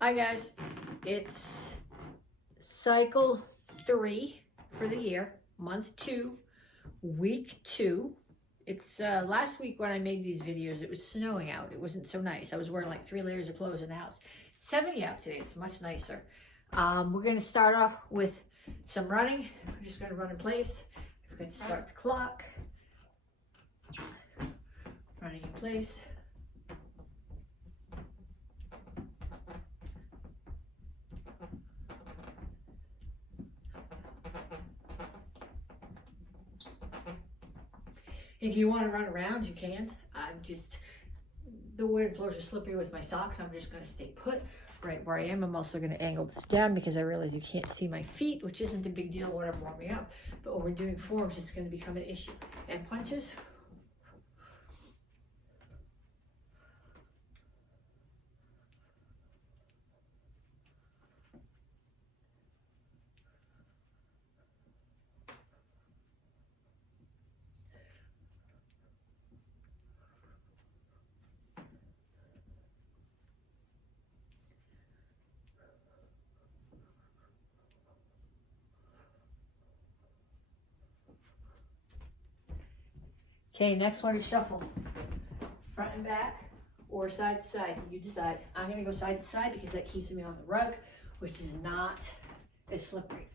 Hi guys, it's cycle 3 for the year, month 2, week 2. It's last week when I made these videos, it was snowing out. It wasn't so nice. I was wearing like 3 layers of clothes in the house. It's 70 out today. It's much nicer. We're going to start off with some running. We're just going to run in place. We're going to start the clock. Running in place. If you want to run around, you can. The wooden floors are slippery with my socks. I'm just going to stay put right where I am. I'm also going to angle this down because I realize you can't see my feet, which isn't a big deal when I'm warming up. But when we're doing forms, it's going to become an issue. And punches. Okay, next one is shuffle. Front and back or side to side, you decide. I'm going to go side to side because that keeps me on the rug, which is not as slippery.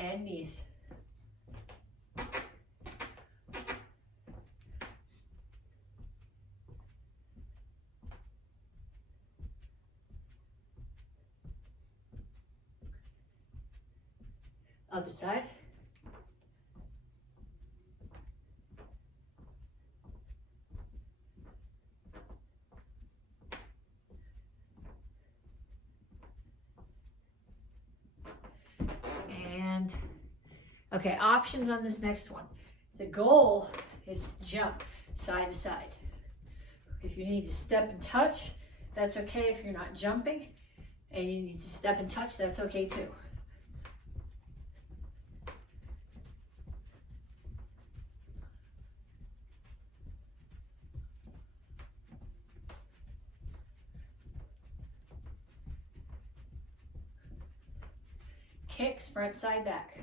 And knees. Other side. And okay, options on this next one. The goal is to jump side to side. If you need to step and touch, that's okay. If you're not jumping and you need to step and touch, that's okay too. Kicks, front, side, back.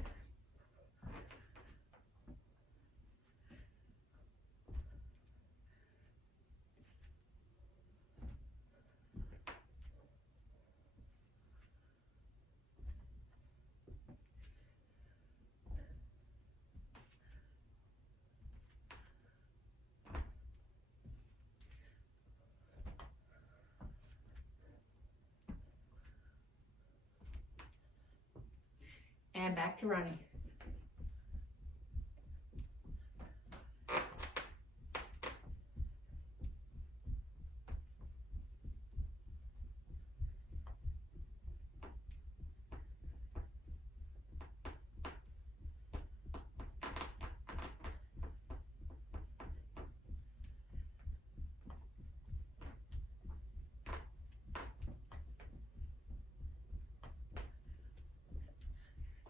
And back to running.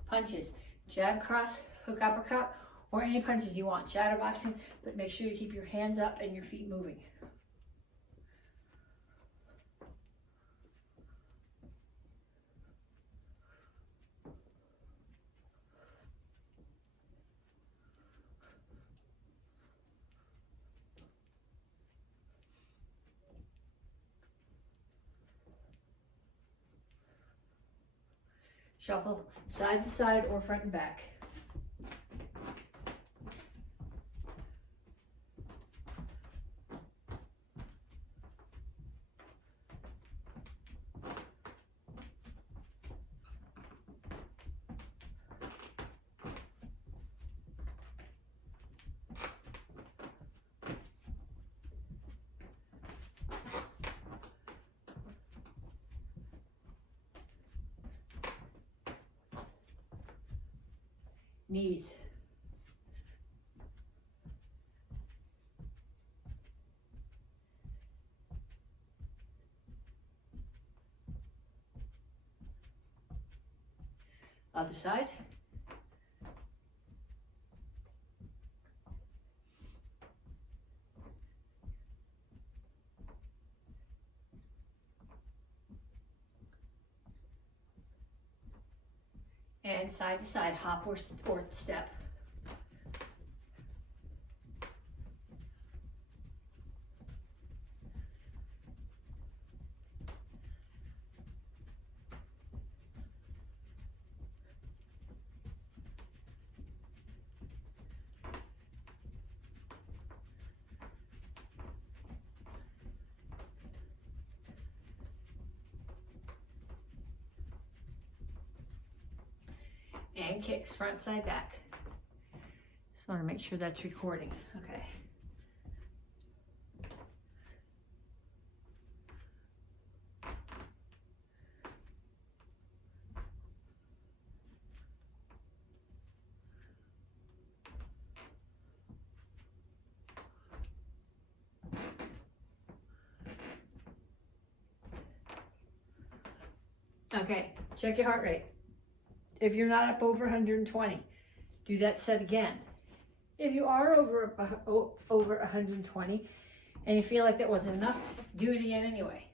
Punches, jab, cross, hook, uppercut, or any punches you want. Shadow boxing, but make sure you keep your hands up and your feet moving. Shuffle side to side or front and back. Knees. Other side. And side to side, hop or step. And kicks front, side, back. Just want to make sure that's recording. Okay. Okay, check your heart rate. If you're not up over 120, do that set again. If you are over 120 and you feel like that wasn't enough, do it again anyway.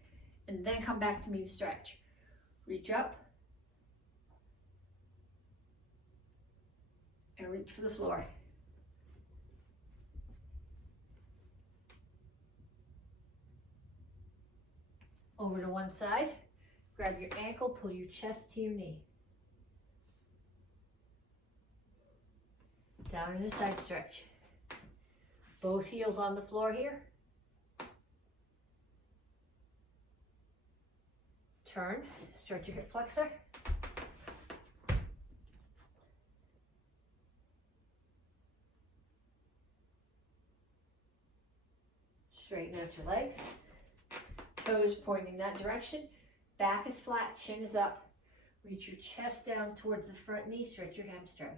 And then come back to me to stretch. Reach up and reach for the floor. Over to one side, grab your ankle, pull your chest to your knee. Down in a side stretch. Both heels on the floor here. Turn, stretch your hip flexor. Straighten out your legs. Toes pointing that direction. Back is flat, chin is up. Reach your chest down towards the front knee, stretch your hamstring.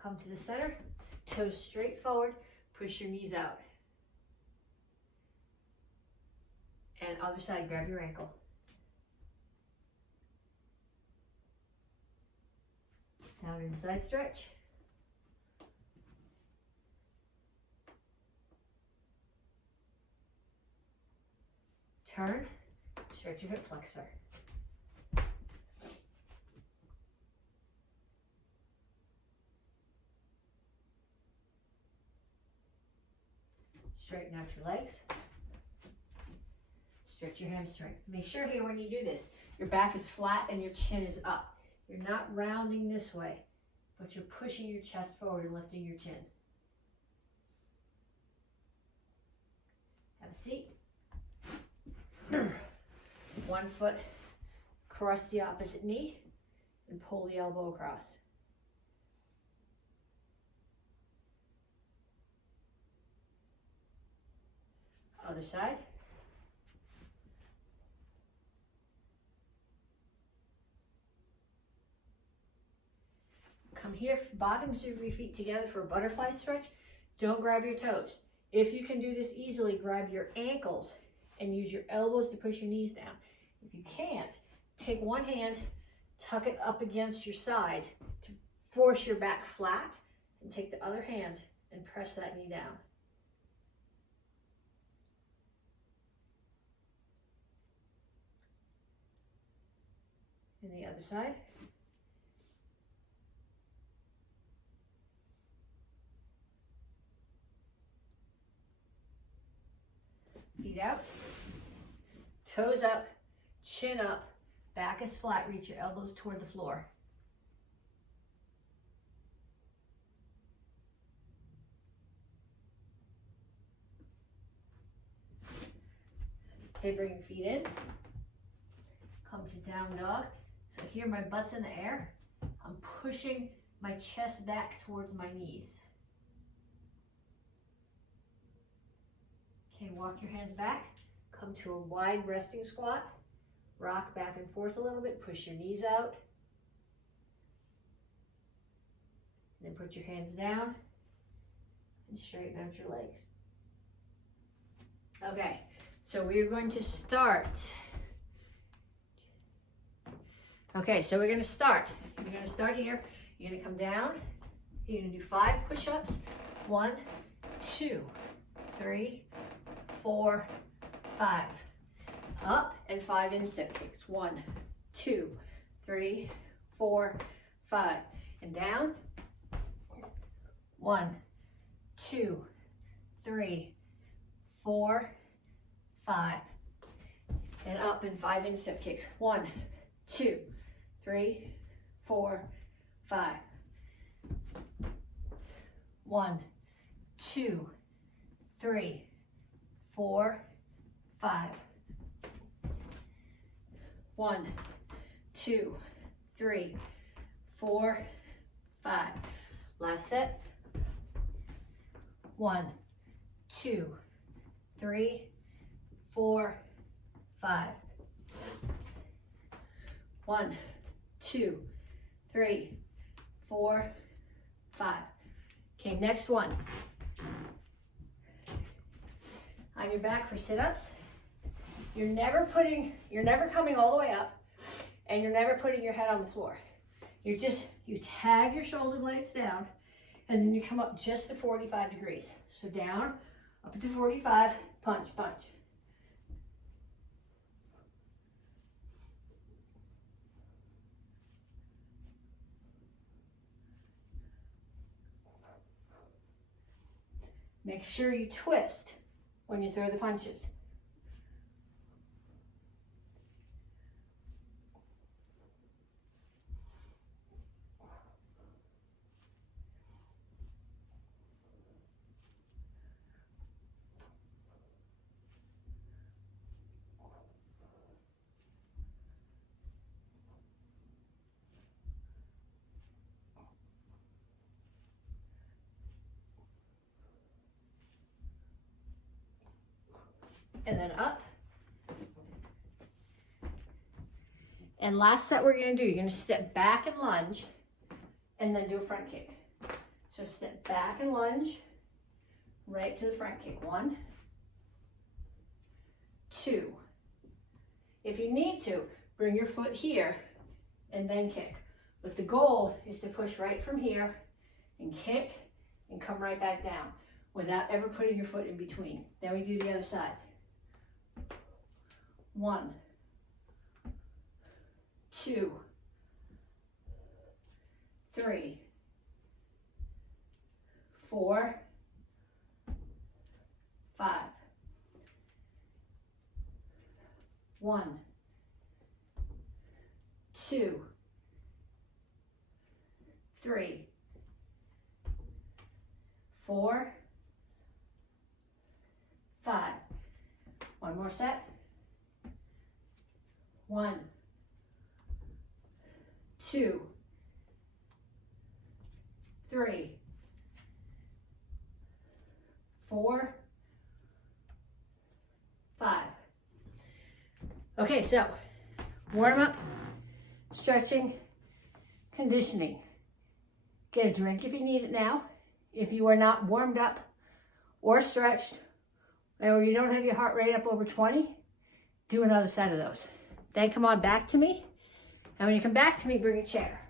Come to the center, toes straight forward, push your knees out. And other side, grab your ankle. Down in side stretch. Turn, stretch your hip flexor. Straighten out your legs. Stretch your hamstring. Make sure here when you do this, your back is flat and your chin is up. You're not rounding this way, but you're pushing your chest forward and lifting your chin. Have a seat. One foot across the opposite knee and pull the elbow across. Other side. Come here, bottoms of your feet together for a butterfly stretch. Don't grab your toes. If you can do this easily, grab your ankles and use your elbows to push your knees down. If you can't, take one hand, tuck it up against your side to force your back flat, and take the other hand and press that knee down. And the other side. Feet out, toes up, chin up, back is flat, reach your elbows toward the floor. Okay, bring your feet in, come to down dog. So here my butt's in the air, I'm pushing my chest back towards my knees. Okay, walk your hands back, come to a wide resting squat, rock back and forth a little bit, push your knees out, then put your hands down and straighten out your legs. Okay, so we are going to start Okay, so we're gonna start. You're gonna start here. You're gonna come down. You're gonna do 5 push-ups. 1, 2, 3, 4, 5. Up and 5 instep kicks. 1, 2, 3, 4, 5. And down. 1, 2, 3, 4, 5. And up and 5 instep kicks. 1, 2, 3, 4, 5. 1, 2, 3, 4, 5. 1, 2, 3, 4, 5. Last set. 1, 2, 3, 4, 5. 1, 2, 3, 4, 5. Okay, next one. On your back for sit-ups. You're never coming all the way up, and you're never putting your head on the floor. You tag your shoulder blades down, and then you come up just to 45 degrees. So down, up to 45, punch, punch. Make sure you twist when you throw the punches. And then up. And last set we're gonna do, you're gonna step back and lunge, and then do a front kick. So step back and lunge, right to the front kick. 1, 2. If you need to, bring your foot here and then kick. But the goal is to push right from here and kick and come right back down without ever putting your foot in between. Then we do the other side. 1, 2, 3, 4, 5. 1, 2, 3, 4, 5. One more set. 1, 2, 3, 4, 5. Okay, so warm up, stretching, conditioning. Get a drink if you need it now. If you are not warmed up or stretched, or you don't have your heart rate up over 20, do another set of those. Then come on back to me. And when you come back to me, bring a chair.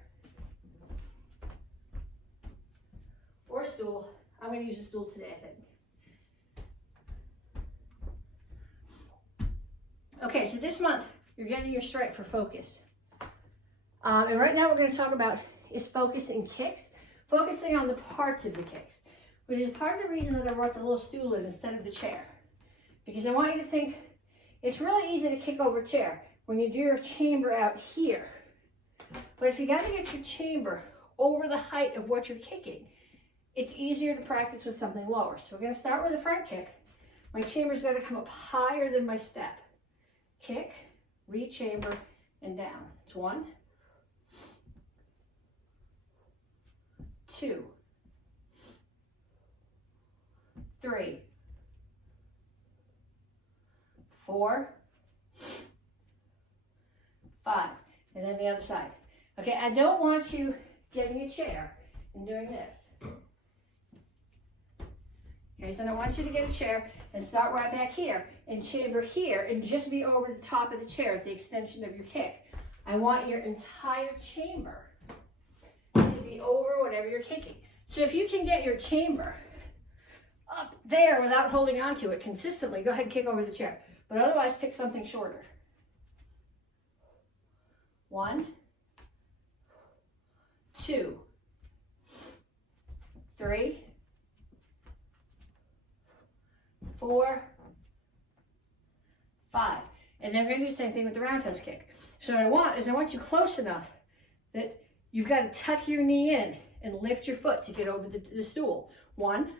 Or a stool. I'm going to use a stool today, I think. Okay, so this month, you're getting your stripe for focus. And right now, we're going to talk about is focusing kicks, focusing on the parts of the kicks, which is part of the reason that I brought the little stool in instead of the chair. Because I want you to think, it's really easy to kick over a chair when you do your chamber out here. But if you got to get your chamber over the height of what you're kicking, it's easier to practice with something lower. So we're going to start with a front kick. My chamber's got to come up higher than my step. Kick, re-chamber, and down. It's 1, 2, 3, 4, 5. And then the other side. Okay, I don't want you getting a chair and doing this. Okay, so I want you to get a chair and start right back here and chamber here and just be over the top of the chair at the extension of your kick. I want your entire chamber to be over whatever you're kicking. So if you can get your chamber up there without holding on to it consistently, go ahead and kick over the chair. But otherwise, pick something shorter. 1, 2, 3, 4, 5. And then we're going to do the same thing with the roundhouse kick. So what I want you close enough that you've got to tuck your knee in and lift your foot to get over the stool. 1,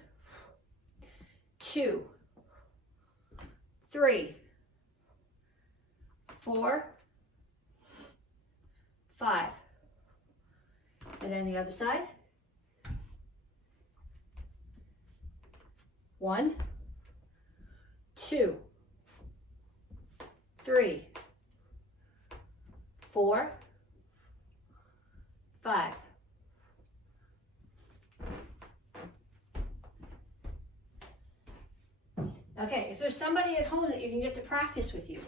2, 3, 4, 5. And then the other side. 1, 2, 3, 4, 5. Okay, if there's somebody at home that you can get to practice with you,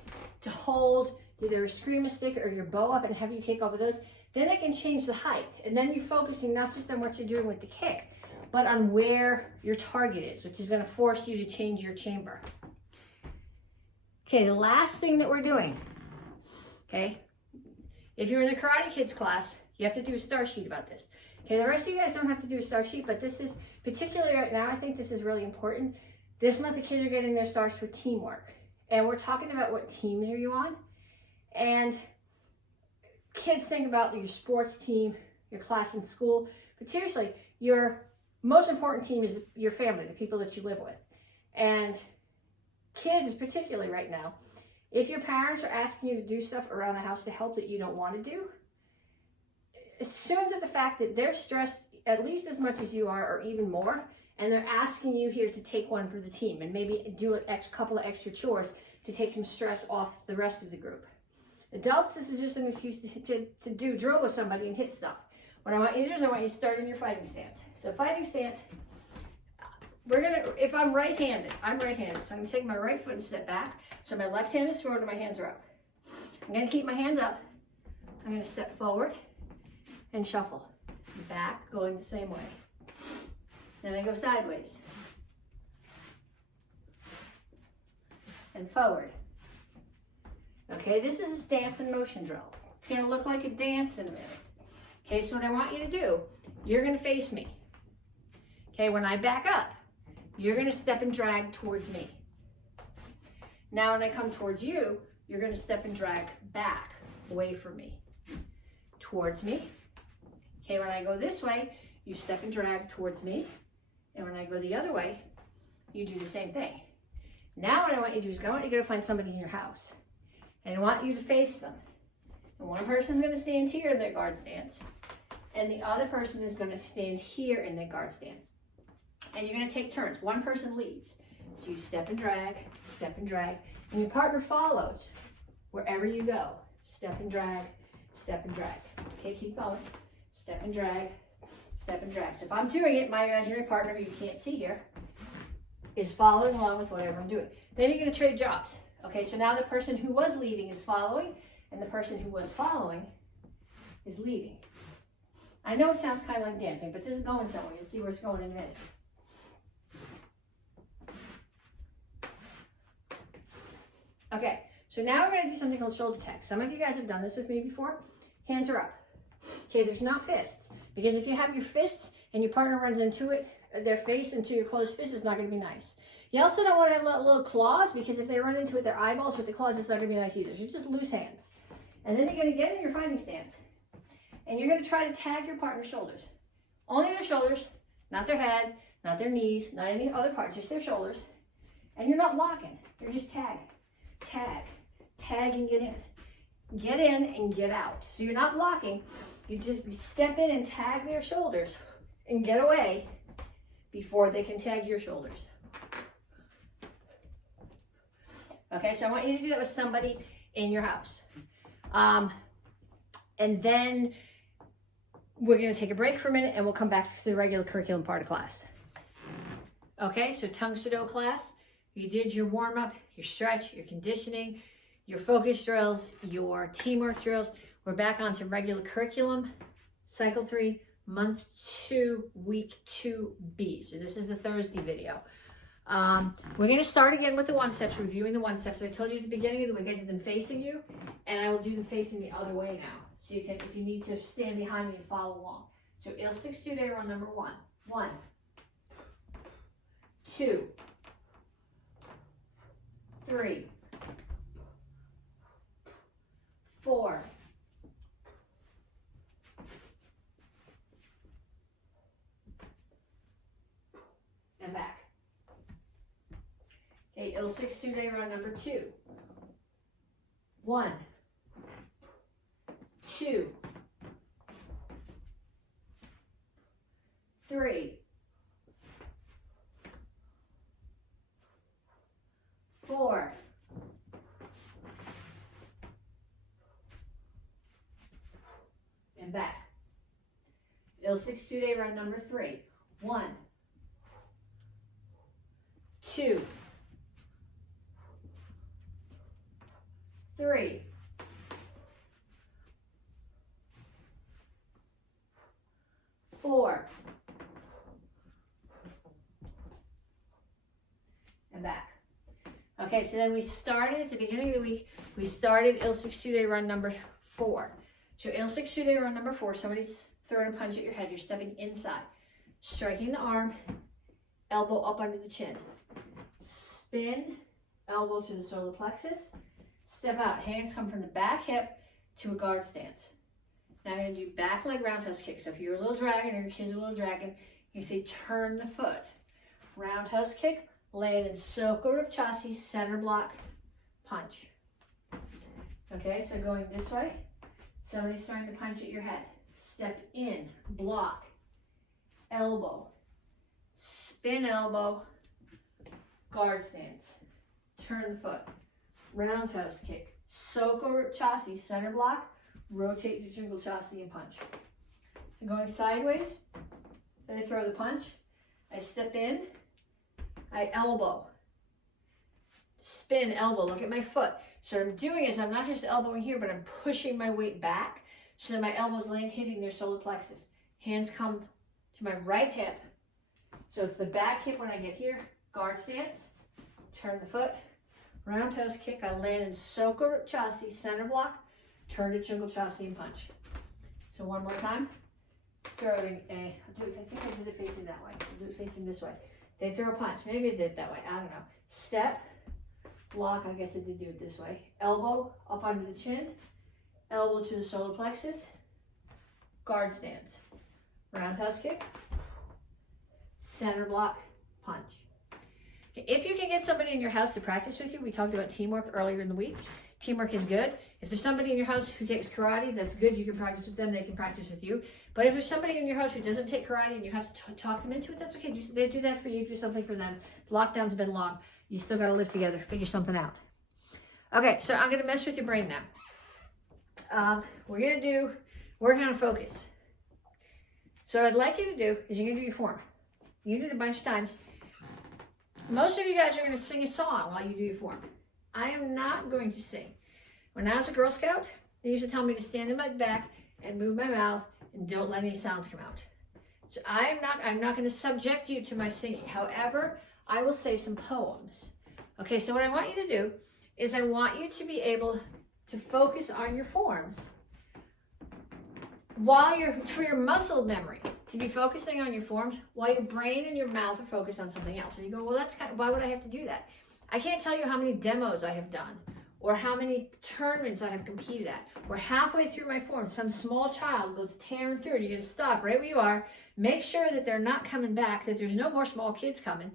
to hold either a screamer stick or your bow up and have you kick over those, then they can change the height. And then you're focusing not just on what you're doing with the kick, but on where your target is, which is going to force you to change your chamber. Okay, the last thing that we're doing, okay, if you're in the Karate Kids class, you have to do a star sheet about this. Okay, the rest of you guys don't have to do a star sheet, but this is, particularly right now, I think this is really important. This month the kids are getting their stars for teamwork. And we're talking about what teams are you on. And kids think about your sports team, your class in school, but seriously, your most important team is your family, the people that you live with. And kids, particularly right now, if your parents are asking you to do stuff around the house to help that you don't want to do, assume that the fact that they're stressed at least as much as you are or even more, and they're asking you here to take one for the team and maybe do a couple of extra chores to take some stress off the rest of the group. Adults, this is just an excuse to do drill with somebody and hit stuff. What I want you to do is I want you to start in your fighting stance. So fighting stance, if I'm right-handed, so I'm gonna take my right foot and step back. So my left hand is forward and my hands are up. I'm gonna keep my hands up. I'm gonna step forward and shuffle. Back, going the same way. Then I go sideways. And forward. Okay, this is a stance and motion drill. It's gonna look like a dance in a minute. Okay, so what I want you to do, you're gonna face me. Okay, when I back up, you're gonna step and drag towards me. Now when I come towards you, you're gonna step and drag back, away from me, towards me. Okay, when I go this way, you step and drag towards me. And when I go the other way, you do the same thing. Now what I want you to do is I want you to go find somebody in your house. And I want you to face them. And one person's gonna stand here in their guard stance. And the other person is gonna stand here in their guard stance. And you're gonna take turns. One person leads. So you step and drag, and your partner follows wherever you go. Step and drag, step and drag. Okay, keep going. Step and drag, step and drag. So if I'm doing it, my imaginary partner, who you can't see here, is following along with whatever I'm doing. Then you're gonna trade jobs. Okay, so now the person who was leading is following, and the person who was following is leading. I know it sounds kind of like dancing, but this is going somewhere. You'll see where it's going in a minute. Okay, so now we're gonna do something called shoulder tags. Some of you guys have done this with me before. Hands are up. Okay, there's not fists, because if you have your fists and your partner runs into it, their face into your closed fist, is not gonna be nice. You also don't want to have little claws, because if they run into it, their eyeballs with the claws, it's not gonna be nice either. So just loose hands. And then you're gonna get in your fighting stance, and you're gonna try to tag your partner's shoulders. Only their shoulders, not their head, not their knees, not any other part, just their shoulders. And you're not blocking, you're just tag, and get in. Get in and get out. So you're not blocking, you just step in and tag their shoulders and get away before they can tag your shoulders. Okay, so I want you to do that with somebody in your house. And then we're gonna take a break for a minute and we'll come back to the regular curriculum part of class. Okay, so Tang Soo Do class, you did your warm up, your stretch, your conditioning, your focus drills, your teamwork drills. We're back onto regular curriculum, cycle 3, month 2, week 2B. So this is the Thursday video. We're going to start again with the 1 steps, reviewing the 1 steps. I told you at the beginning of the week I did them facing you, and I will do them facing the other way now. So you can, if you need to stand behind me and follow along. So Il 6 Do Day run number 1. 1, 2, 3, 4, 5, and back. Okay, Il 6 Do Day run number 2. 1, 2, 3, 4, and back. Il 6 Do Day run number 3. 1, 2, 3, 4, and back. Okay, so then we started at the beginning of the week, we started Il 6 Do Day run number 4. So Il 6 Do Day run number 4, somebody's throwing a punch at your head, you're stepping inside, striking the arm, elbow up under the chin. Spin, elbow to the solar plexus, step out, hands come from the back hip to a guard stance. Now I'm going to do back leg roundhouse kick. So if you're a little dragon or your kid's a little dragon, you say turn the foot. Roundhouse kick, land in Soko Rupchasi, center block, punch. Okay, so going this way, somebody's throwing the punch at your head. Step in, block, elbow, spin elbow, guard stance, turn the foot, roundhouse kick, Soko Rupchasi, center block, rotate to Jingle Chassi and punch. I'm going sideways, then I throw the punch, I step in, I elbow, spin, elbow, look at my foot. So what I'm doing is I'm not just elbowing here, but I'm pushing my weight back so that my elbows land hitting their solar plexus. Hands come to my right hip. So it's the back hip when I get here, guard stance, turn the foot, roundhouse kick, I land in Soko Rupchasi, center block, turn to Jingle Chassi and punch. So one more time, throwing a, I think I did it facing that way, I'll do it facing this way. They throw a punch, maybe I did it that way, I don't know. Step, block, I guess I did do it this way. Elbow up under the chin, elbow to the solar plexus, guard stance, roundhouse kick, center block, punch. Okay, if you can get somebody in your house to practice with you, we talked about teamwork earlier in the week. Teamwork is good. If there's somebody in your house who takes karate, that's good. You can practice with them. They can practice with you. But if there's somebody in your house who doesn't take karate and you have to talk them into it, that's okay. They do that for you. Do something for them. The lockdown's been long. You still got to live together. Figure something out. Okay, so I'm going to mess with your brain now. We're going to do working on focus. So what I'd like you to do is you're going to do your form. You do it a bunch of times. Most of you guys are going to sing a song while you do your form. I am not going to sing. When I was a Girl Scout, they used to tell me to stand in my back and move my mouth and don't let any sounds come out. So I'm not going to subject you to my singing. However, I will say some poems. Okay, so what I want you to do is I want you to be able to focus on your forms while for your muscle memory, to be focusing on your forms while your brain and your mouth are focused on something else. And you go, well, that's why would I have to do that? I can't tell you how many demos I have done or how many tournaments I have competed at, or halfway through my form, some small child goes tearing through it. You're going to stop right where you are, make sure that they're not coming back, that there's no more small kids coming,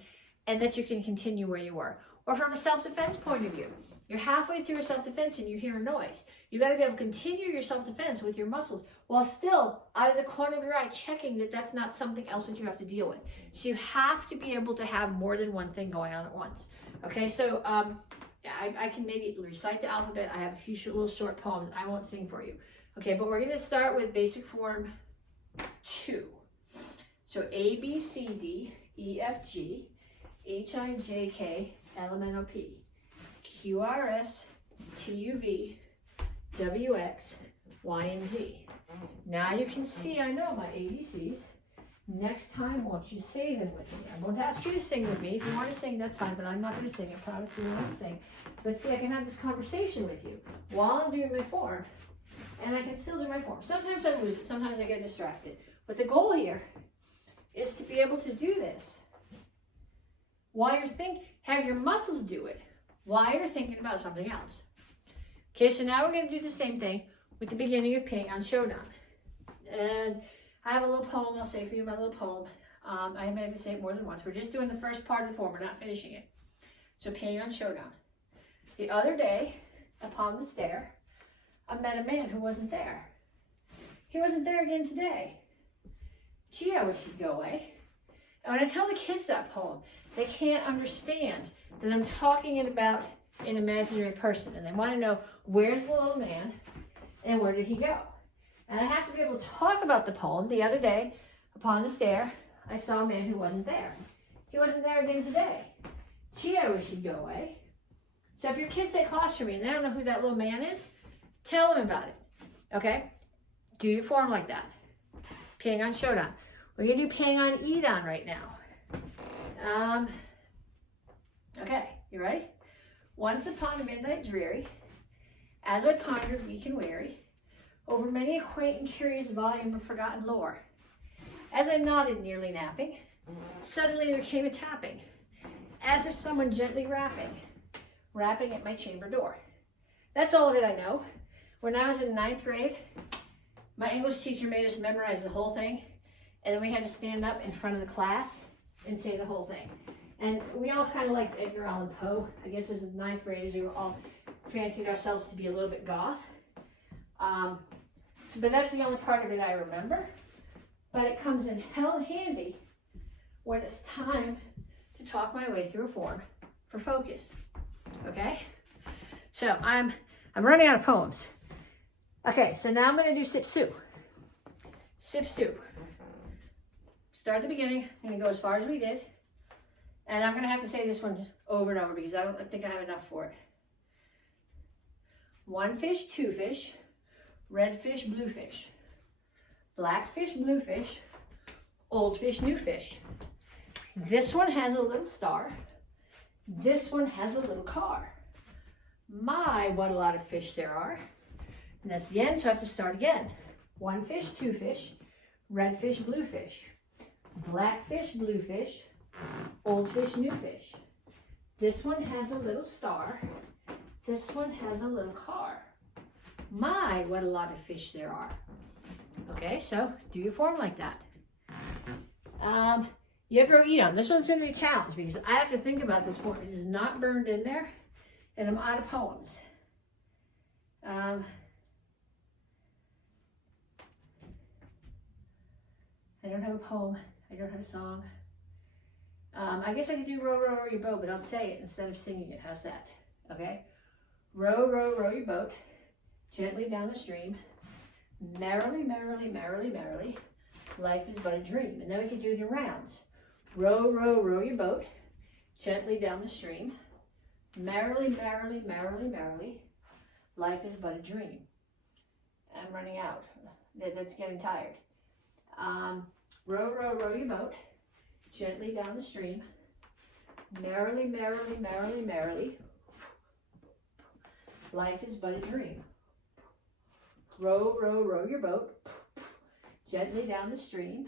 and that you can continue where you were. Or from a self-defense point of view, you're halfway through a self-defense and you hear a noise. You got to be able to continue your self-defense with your muscles while still out of the corner of your eye checking that that's not something else that you have to deal with. So you have to be able to have more than one thing going on at once. Okay, so I can maybe recite the alphabet. I have a few little short poems. I won't sing for you. Okay, but we're going to start with basic form 2. So A, B, C, D, E, F, G, H, I, J, K, L, M, N, O, P, Q, R, S, T, U, V, W, X, Y, and Z. Now you can see I know my ABCs. Next time, won't you say them with me? I'm going to ask you to sing with me. If you want to sing, that's fine, but I'm not going to sing. I promise you I won't sing. But see, I can have this conversation with you while I'm doing my form, and I can still do my form. Sometimes I lose it. Sometimes I get distracted. But the goal here is to be able to do this while you're thinking, have your muscles do it while you're thinking about something else. Okay, so now we're going to do the same thing with the beginning of Ping on Showdown. And I have a little poem I'll say for you, my little poem. I may say it more than once. We're just doing the first part of the form. We're not finishing it. So Ping on Showdown. The other day, upon the stair, I met a man who wasn't there. He wasn't there again today. Gee, I wish he'd go away. And when I tell the kids that poem, they can't understand that I'm talking about an imaginary person. And they want to know, where's the little man and where did he go? And I have to be able to talk about the poem. The other day, upon the stair, I saw a man who wasn't there. He wasn't there again today. Gee, I wish he'd go away. So if your kids take class from me and they don't know who that little man is, tell them about it. Okay? Do your form like that. Ping on Showdown. We're going to do Ping on Edon right now. Okay, you ready? Once upon a midnight dreary, as I pondered weak and weary, over many a quaint and curious volume of forgotten lore, as I nodded nearly napping, suddenly there came a tapping, as if someone gently rapping at my chamber door. That's all of it I know. When I was in 9th grade, my English teacher made us memorize the whole thing, and then we had to stand up in front of the class and say the whole thing. And we all kind of liked Edgar Allan Poe. I guess as 9th graders, we were all fancied ourselves to be a little bit goth. But that's the only part of it I remember. But it comes in hell handy when it's time to talk my way through a form for focus. Okay? So I'm running out of poems. Okay, so now I'm going to do Sip Sue. Sip Sue. Start at the beginning. I'm going to go as far as we did. And I'm going to have to say this one over and over because I don't think I have enough for it. One fish, two fish, red fish, blue fish, black fish, blue fish, old fish, new fish. This one has a little star. This one has a little car. My, what a lot of fish there are. And that's the end, so I have to start again. One fish, two fish, red fish, blue fish, black fish, blue fish, old fish, new fish. This one has a little star. This one has a little car. My, what a lot of fish there are. Okay, so do your form like that. Yekro Edon. This one's going to be a challenge because I have to think about this form. It is not burned in there, and I'm out of poems. I don't have a poem. I don't have a song. I guess I could do row, row, row your boat, but I'll say it instead of singing it. How's that? Okay? Row, row, row your boat gently down the stream. Merrily, merrily, merrily, merrily. Life is but a dream. And then we could do it in rounds. Row, row, row your boat gently down the stream. Merrily, merrily, merrily, merrily. Life is but a dream. I'm running out. That's getting tired. Row, row, row your boat gently down the stream. Merrily, merrily, merrily, merrily. Life is but a dream. Row, row, row your boat gently down the stream.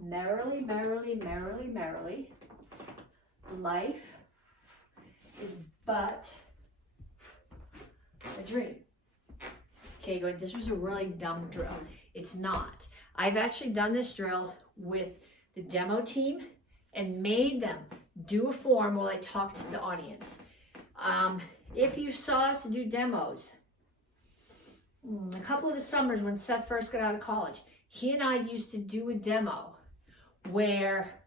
Merrily, merrily, merrily, merrily. Life is but a dream. Okay, good. This was a really dumb drill. It's not. I've actually done this drill with the demo team and made them do a form while I talked to the audience. If you saw us do demos, a couple of the summers when Seth first got out of college, he and I used to do a demo where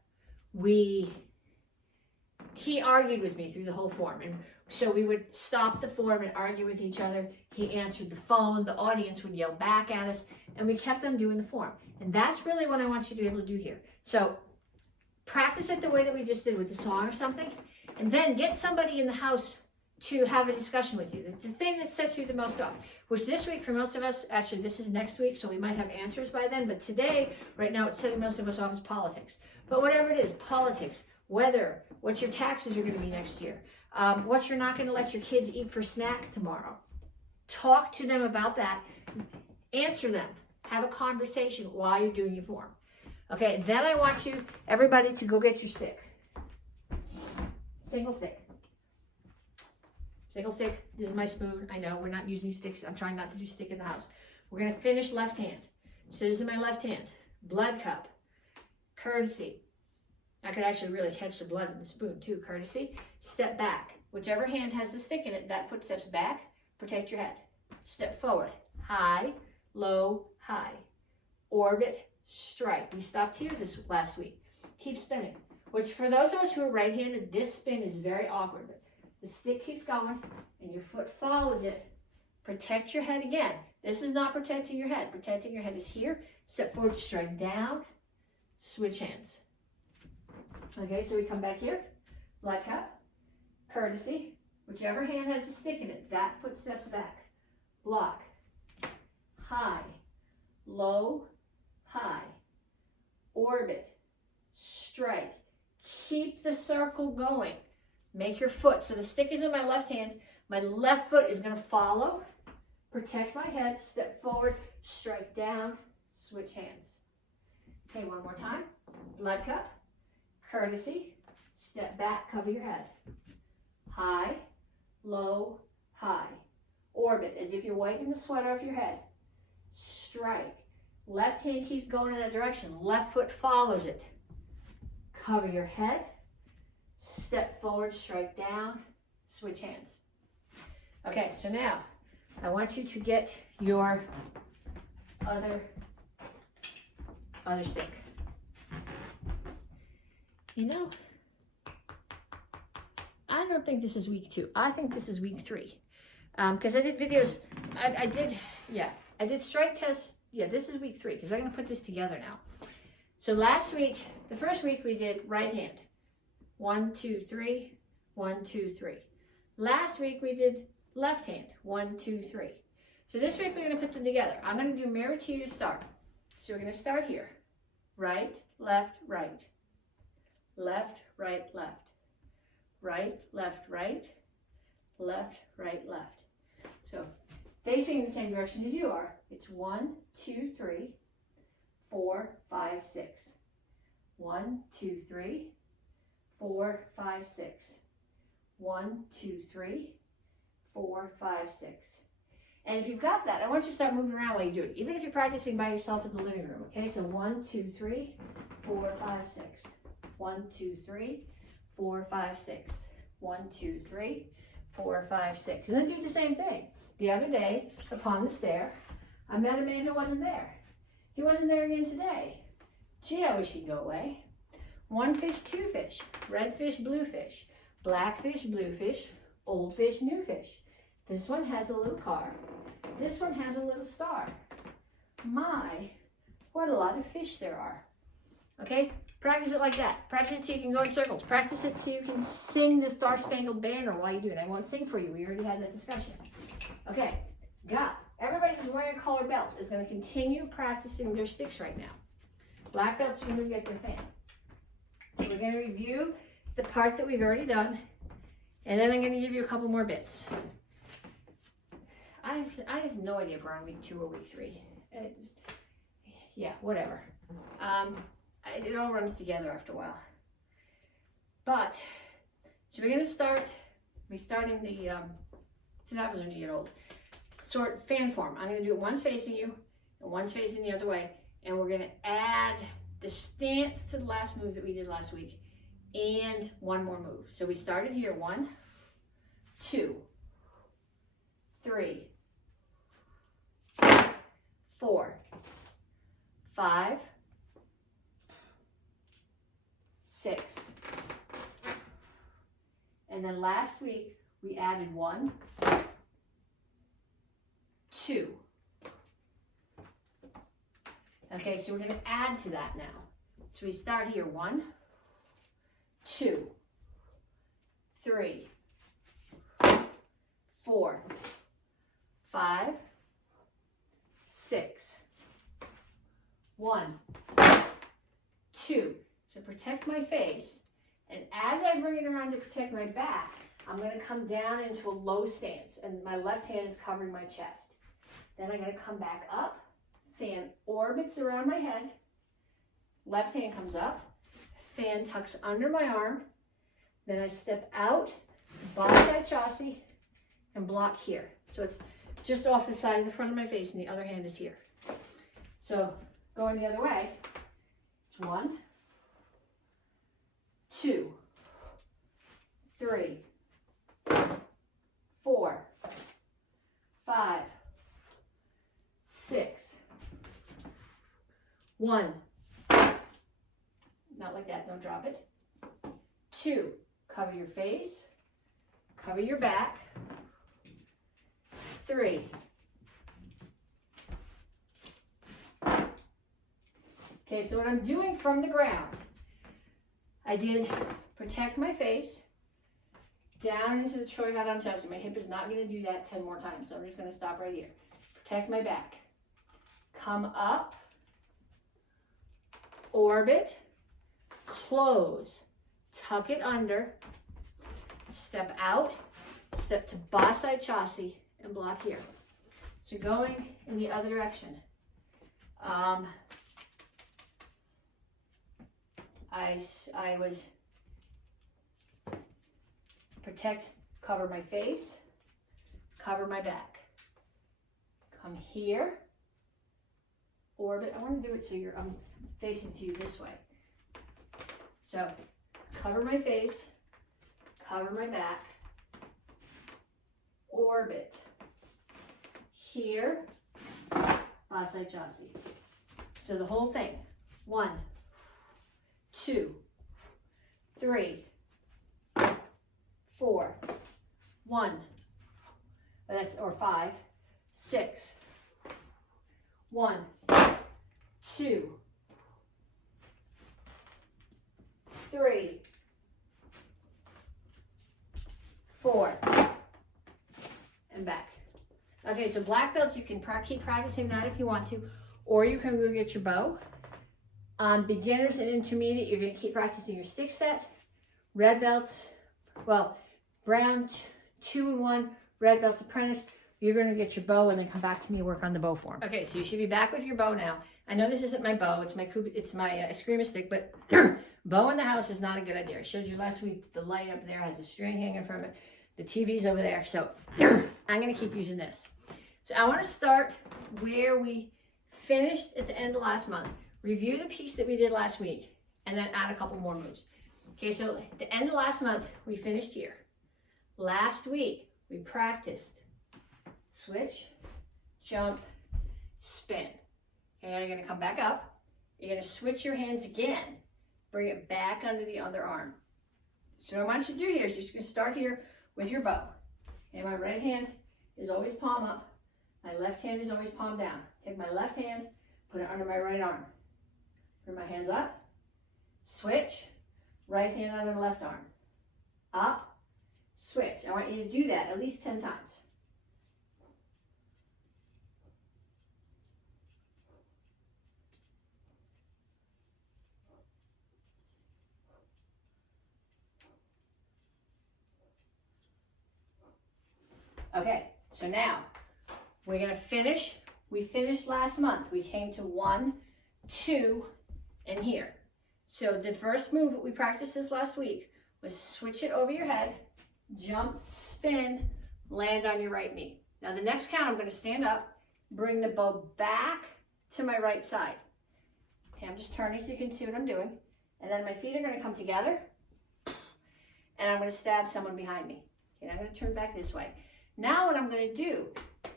he argued with me through the whole form. And so we would stop the form and argue with each other. He answered the phone, the audience would yell back at us, and we kept on doing the form. And that's really what I want you to be able to do here. So practice it the way that we just did with the song or something, and then get somebody in the house to have a discussion with you. The thing that sets you the most off, which this week for most of us, actually this is next week, so we might have answers by then, but today, right now, it's setting most of us off is politics. But whatever it is, politics, weather, what your taxes are going to be next year, what you're not going to let your kids eat for snack tomorrow. Talk to them about that. Answer them. Have a conversation while you're doing your form. Okay, then I want you, everybody, to go get your stick. Single stick. Single stick. This is my spoon. I know we're not using sticks. I'm trying not to do stick in the house. We're going to finish left hand. So this is my left hand. Blood cup. Courtesy. I could actually really catch the blood in the spoon too. Courtesy. Step back. Whichever hand has the stick in it, that foot steps back. Protect your head. Step forward. High, low, high. Orbit, strike. We stopped here this last week. Keep spinning. Which for those of us who are right-handed, this spin is very awkward. The stick keeps going and your foot follows it. Protect your head again. This is not protecting your head. Protecting your head is here. Step forward, strike down, switch hands. Okay, so we come back here. Blood cup, courtesy. Whichever hand has the stick in it, that foot steps back. Block, high, low, high, orbit, strike. Keep the circle going. Make your foot, so the stick is in my left hand, my left foot is going to follow, protect my head, step forward, strike down, switch hands. Okay, one more time. Blood cup, courtesy, step back, cover your head. High, low, high. Orbit, as if you're wiping the sweat off your head. Strike. Left hand keeps going in that direction. Left foot follows it. Cover your head. Step forward, strike down, switch hands. Okay, so now I want you to get your other stick. You know, I don't think this is week 2. I think this is week 3. Because I did videos, I did strike tests. Yeah, this is week 3 because I'm going to put this together now. So last week, the first week we did right hand. 1, 2, 3, 1, 2, 3. Last week we did left hand. 1, 2, 3. So this week we're going to put them together. I'm going to do mirror to you to start. So we're going to start here. Right, left, right. Left, right, left. Right, left, right. Left, right, left. So facing in the same direction as you are. It's 1, 2, 3, 4, 5, 6. 1, 2, 3, 4, 5, 6. 1, 2, 3, 4, 5, 6. And if you've got that, I want you to start moving around while you do it, even if you're practicing by yourself in the living room. Okay, so 1, 2, 3, 4, 5, 6. 1, 2, 3, 4, 5, 6. 1, 2, 3, 4, 5, 6. And then do the same thing. The other day, upon the stair, I met a man who wasn't there. He wasn't there again today. Gee, I wish he'd go away. 1 fish, 2 fish. Red fish, blue fish. Black fish, blue fish. Old fish, new fish. This one has a little car. This one has a little star. My, what a lot of fish there are. Okay? Practice it like that. Practice it so you can go in circles. Practice it so you can sing the Star Spangled Banner while you do it. I won't sing for you. We already had that discussion. Okay. Got. Everybody who's wearing a collar belt is going to continue practicing their sticks right now. Black belts are going to get their fan. We're going to review the part that we've already done, and then I'm going to give you a couple more bits. I have no idea if we're on week 2 or week 3. Yeah, whatever. It all runs together after a while. But, so we're going to start restarting the, so that was when you get old. Sort fan form. I'm going to do it once facing you and once facing the other way. And we're going to add the stance to the last move that we did last week and one more move. So we started here. 1, 2, 3, 4, 5, 6. And then last week we added 1, 2. Okay, so we're going to add to that now. So we start here. 1, 2, 3, 4, 5, 6, 1, 2. So protect my face. And as I bring it around to protect my back, I'm going to come down into a low stance. And my left hand is covering my chest. Then I'm going to come back up. Fan orbits around my head. Left hand comes up. Fan tucks under my arm. Then I step out to bonsai chassi and block here. So it's just off the side of the front of my face and the other hand is here. So going the other way, it's 1, 2, 3, 4, 5, 6, 1. Not like that, don't drop it. 2, cover your face, cover your back. 3. Okay, so what I'm doing from the ground, I did protect my face, down into the Choi Hadan chest. My hip is not going to do that 10 more times, so I'm just going to stop right here. Protect my back. Come up, orbit, close, tuck it under, step out, step to bonsai chassi, and block here. So going in the other direction. I was protect, cover my face, cover my back. Come here, orbit. I want to do it so I'm facing to you this way. So cover my face, cover my back, orbit. Here, bonsai chassi. So the whole thing. 1, 2, 3, 4, 1, or 5, 6, 1, 2, 3, 4, and back. Okay, so black belts, you can keep practicing that if you want to, or you can go get your bow. Beginners and intermediate, you're going to keep practicing your stick set. Red belts, well, brown 2 and 1, red belts apprentice, you're going to get your bow and then come back to me and work on the bow form. Okay, so you should be back with your bow now. I know this isn't my bow, it's my Eskrima stick, but bow in the house is not a good idea. I showed you last week, the light up there has a string hanging from it. The TV's over there, so I'm going to keep using this. So I want to start where we finished at the end of last month. Review the piece that we did last week, and then add a couple more moves. Okay, so at the end of last month, we finished here. Last week, we practiced switch, jump, spin. Okay, now you're going to come back up. You're going to switch your hands again. Bring it back under the other arm. So what I want you to do here is you're just going to start here with your bow. And my right hand is always palm up. My left hand is always palm down. Take my left hand, put it under my right arm. Bring my hands up, switch, right hand under the left arm. Up, switch. I want you to do that at least 10 times. Okay, so now we're going to finish. We finished last month. We came to 1, 2, and here. So the first move that we practiced this last week was switch it over your head, jump, spin, land on your right knee. Now the next count, I'm going to stand up, bring the bow back to my right side. Okay, I'm just turning so you can see what I'm doing. And then my feet are going to come together, and I'm going to stab someone behind me. Okay, I'm going to turn back this way. Now what I'm going to do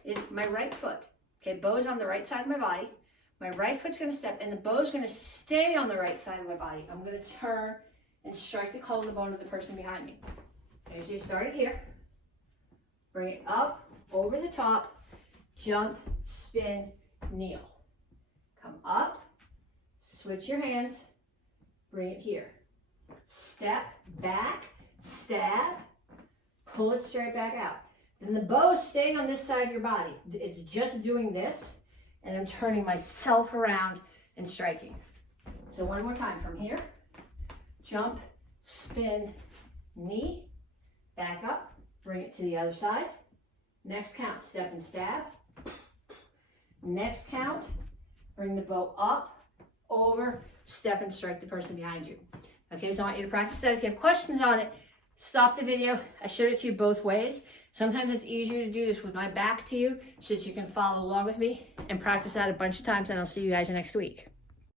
is my right foot. Okay, bow's on the right side of my body. My right foot's going to step, and the bow's going to stay on the right side of my body. I'm going to turn and strike the collarbone of the person behind me. Okay, so you start it here. Bring it up, over the top, jump, spin, kneel. Come up, switch your hands, bring it here. Step back, stab, pull it straight back out. Then the bow is staying on this side of your body. It's just doing this, and I'm turning myself around and striking. So one more time from here. Jump, spin, knee, back up, bring it to the other side. Next count, step and stab. Next count, bring the bow up, over, step and strike the person behind you. Okay, so I want you to practice that. If you have questions on it, stop the video. I showed it to you both ways. Sometimes it's easier to do this with my back to you so that you can follow along with me and practice that a bunch of times, and I'll see you guys next week.